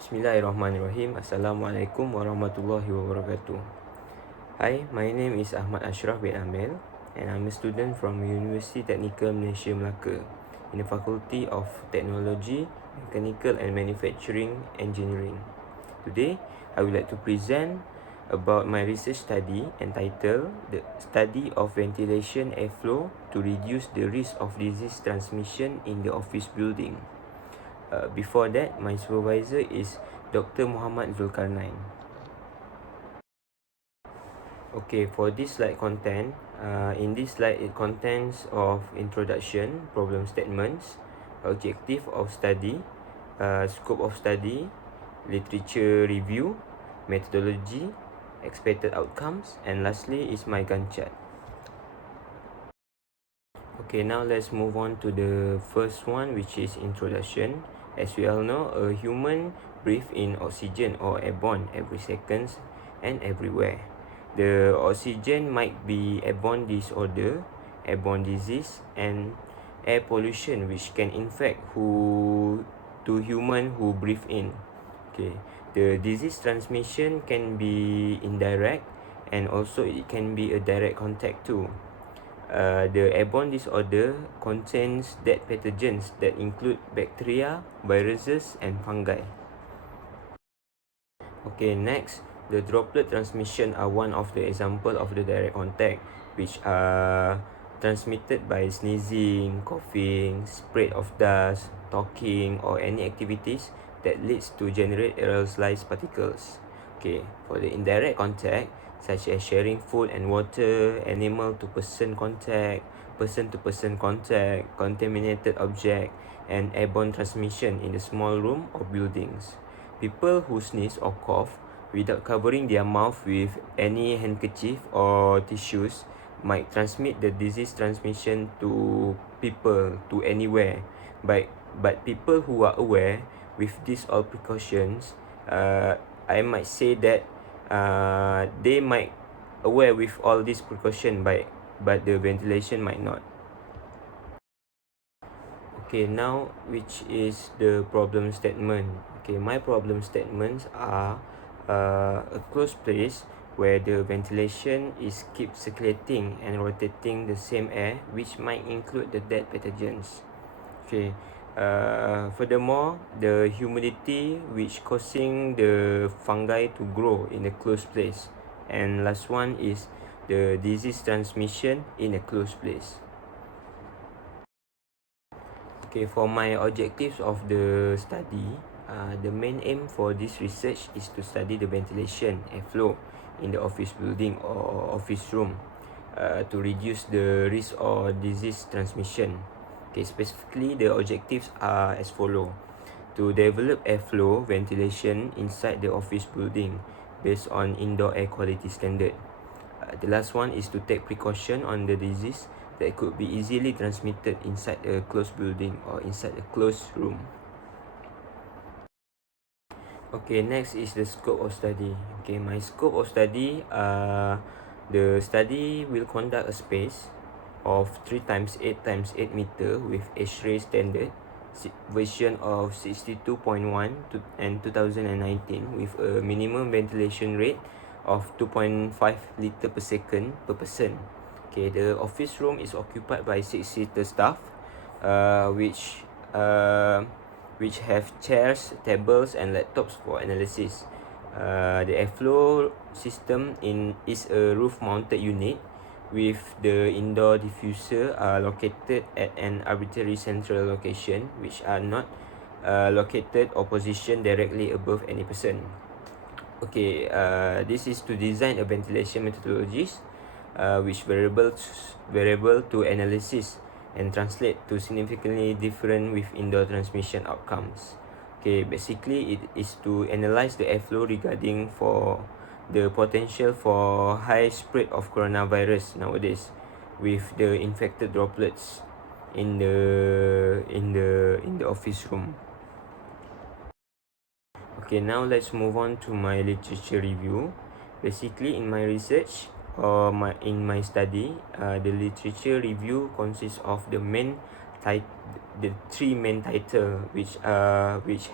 Bismillahirrahmanirrahim. Assalamualaikum warahmatullahi wabarakatuh. Hi, my name is Ahmad Ashraf bin Amil and I'm a student from University Technical Malaysia Melaka in the Faculty of Technology, Mechanical and Manufacturing Engineering. Today, I would like to present about my research study entitled The Study of Ventilation Airflow to Reduce the Risk of Disease Transmission in the Office Building. Before that, my supervisor is Dr. Muhammad Zulkarnain. Okay, for this slide content, in this slide it contains of introduction, problem statements, objective of study, scope of study, literature review, methodology, expected outcomes, and lastly is my Gantt chart. Okay, now let's move on to the first one, which is introduction. As we all know, a human breathes in oxygen or airborne every seconds and everywhere. The oxygen might be airborne disorder, airborne disease, and air pollution, which can infect human who breathe in. Okay, the disease transmission can be indirect, and also it can be a direct contact too. The airborne disorder contains dead pathogens that include bacteria, viruses, and fungi. Okay, next, the droplet transmission are one of the example of the direct contact, which are transmitted by sneezing, coughing, spread of dust, talking, or any activities that leads to generate aerosolized particles. Okay, for the indirect contact, such as sharing food and water, animal to person contact, contaminated object, and airborne transmission in the small room or buildings. People who sneeze or cough without covering their mouth with any handkerchief or tissues might transmit the disease transmission to people to anywhere. But people who are aware with these all precautions, I might say that they might aware with all these precaution, but the ventilation might not. Okay, now which is the problem statement? Okay, my problem statements are a closed place where the ventilation is keep circulating and rotating the same air, which might include the dead pathogens. Okay, furthermore, the humidity which causing the fungi to grow in a closed place. And last one is the disease transmission in a closed place. Okay, for my objectives of the study, the main aim for this research is to study the ventilation airflow in the office building or office room to reduce the risk of disease transmission. Okay, specifically the objectives are as follow: to develop airflow ventilation inside the office building based on indoor air quality standard. The last one is to take precaution on the disease that could be easily transmitted inside a closed building or inside a closed room. Okay, next is the scope of study. Okay, my scope of study, the study will conduct a space of 3 times 8 times 8 meter with H-ray standard version of 62.1 and 2019 with a minimum ventilation rate of 2.5 liter per second per person. Okay, the office room is occupied by 6-seater staff, which have chairs, tables, and laptops for analysis. The airflow system is a roof-mounted unit with the indoor diffuser located at an arbitrary central location, which are not located or positioned directly above any person. Okay, this is to design a ventilation methodologies which variable to analysis and translate to significantly different with indoor transmission outcomes. Okay, basically it is to analyze the airflow regarding for the potential for high spread of coronavirus nowadays with the infected droplets in the office room. Okay, now let's move on to my literature review. Basically, in my research or in my study, the literature review consists of the three main title which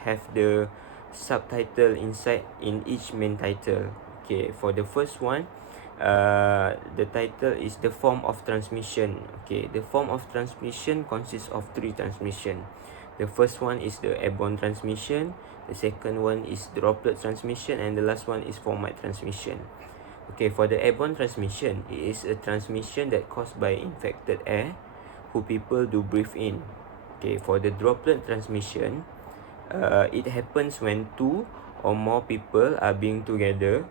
have the subtitle in each main title. Okay, for the first one, the title is the form of transmission. Okay, the form of transmission consists of 3 transmission. The first one is the airborne transmission, the second one is droplet transmission, and the last one is formite transmission. Okay, for the airborne transmission, it is a transmission that caused by infected air who people do breathe in. Okay, for the droplet transmission, it happens when 2 or more people are being together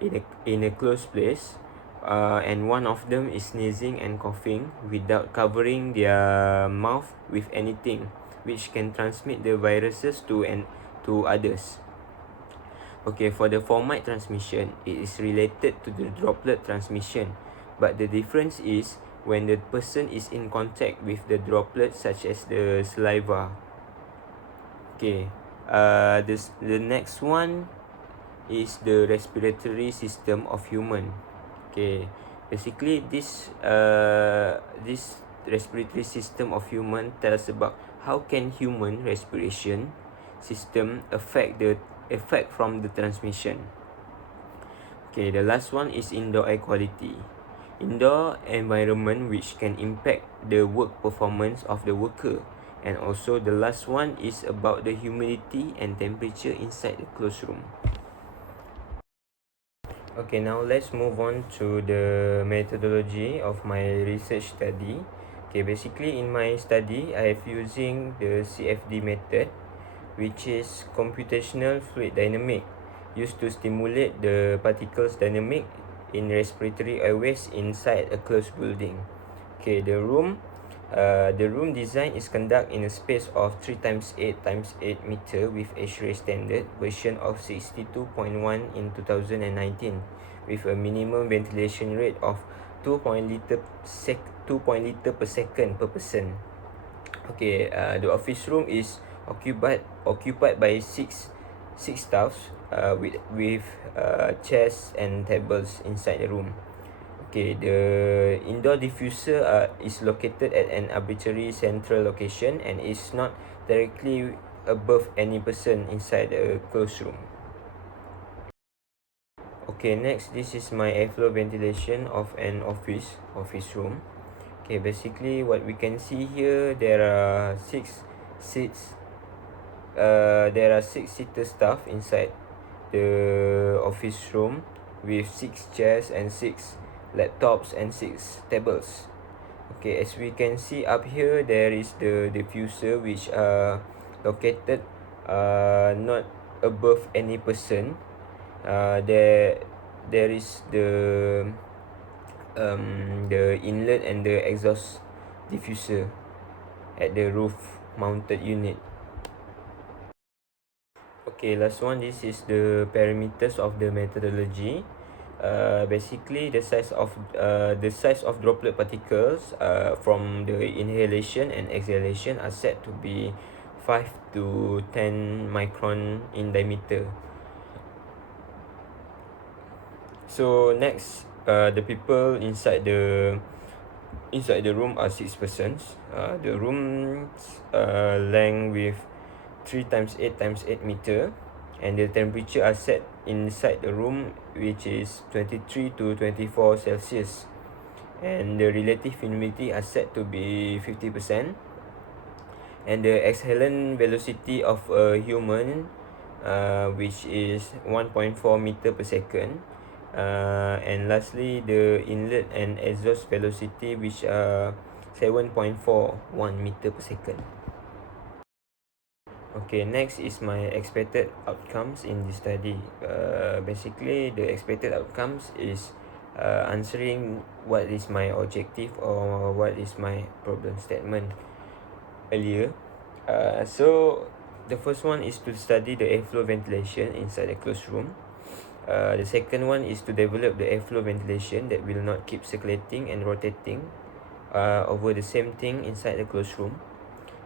in a closed place, and one of them is sneezing and coughing without covering their mouth with anything, which can transmit the viruses to others. Okay, for the formite transmission, it is related to the droplet transmission, but the difference is when the person is in contact with the droplets such as the saliva. Okay, the next one is the respiratory system of human. Okay, basically this respiratory system of human tells about how can human respiration system affect from the transmission. Okay, the last one is indoor air quality. Indoor environment which can impact the work performance of the worker. And also the last one is about the humidity and temperature inside the closed room. Okay, now let's move on to the methodology of my research study. Okay, basically in my study, I have using the CFD method, which is computational fluid dynamic, used to stimulate the particles dynamic in respiratory airways inside a closed building. Okay, the room design is conducted in a space of 3 x 8 x 8 meter with ASHRAE standard version of 62.1 in 2019 with a minimum ventilation rate of 2.0 liter per second per person. Okay, the office room is occupied by six staffs with chairs and tables inside the room. Okay, the indoor diffuser is located at an arbitrary central location and is not directly above any person inside the closed room. Okay, next, this is my airflow ventilation of an office room. Okay, basically what we can see here, there are 6 seats. There are 6 seater staff inside the office room with 6 chairs and 6 laptops and 6 tables. Okay, as we can see up here, there is the diffuser which are located not above any person. There is the inlet and the exhaust diffuser at the roof mounted unit. Okay, last one, this is the parameters of the methodology. Basically the size of droplet particles from the inhalation and exhalation are set to be 5 to 10 micron in diameter. So next, the people inside the room are 6 persons. The room's length with 3 x 8 x 8 meter, and the temperature are set inside the room, which is 23 to 24 Celsius, and the relative humidity are set to be 50%, and the exhalant velocity of a human which is 1.4 meter per second, and lastly the inlet and exhaust velocity which are 7.41 meter per second. Okay, next is my expected outcomes in this study. Basically, the expected outcomes is answering what is my objective or what is my problem statement earlier. So the first one is to study the airflow ventilation inside the closed room. The second one is to develop the airflow ventilation that will not keep circulating and rotating over the same thing inside the closed room.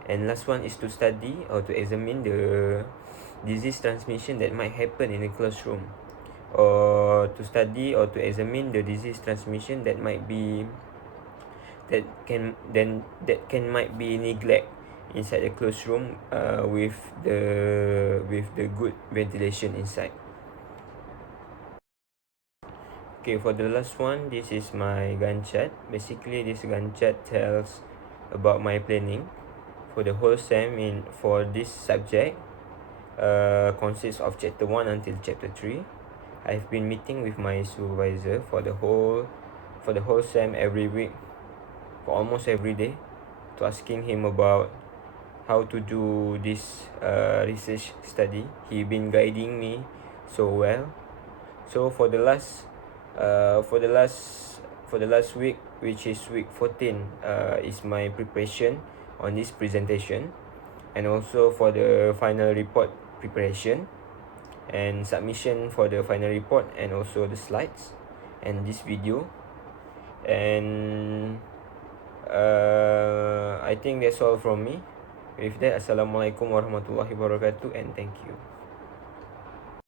And last one is to study or to examine the disease transmission that might happen in a classroom, or to study or to examine the disease transmission that might be neglect inside the closed room with the good ventilation inside. Okay, for the last one, this is my Gantt chart. Basically, this Gantt chart tells about my planning for the whole sem for this subject. Consists of chapter 1 until chapter 3. I've been meeting with my supervisor for the whole sem every week, for almost every day, to asking him about how to do this research study. He been guiding me so well. So for the last week, which is week 14, is my preparation on this presentation, and also for the final report preparation and submission for the final report, and also the slides and this video. And I think that's all from me. With that, Assalamualaikum warahmatullahi wabarakatuh, and thank you.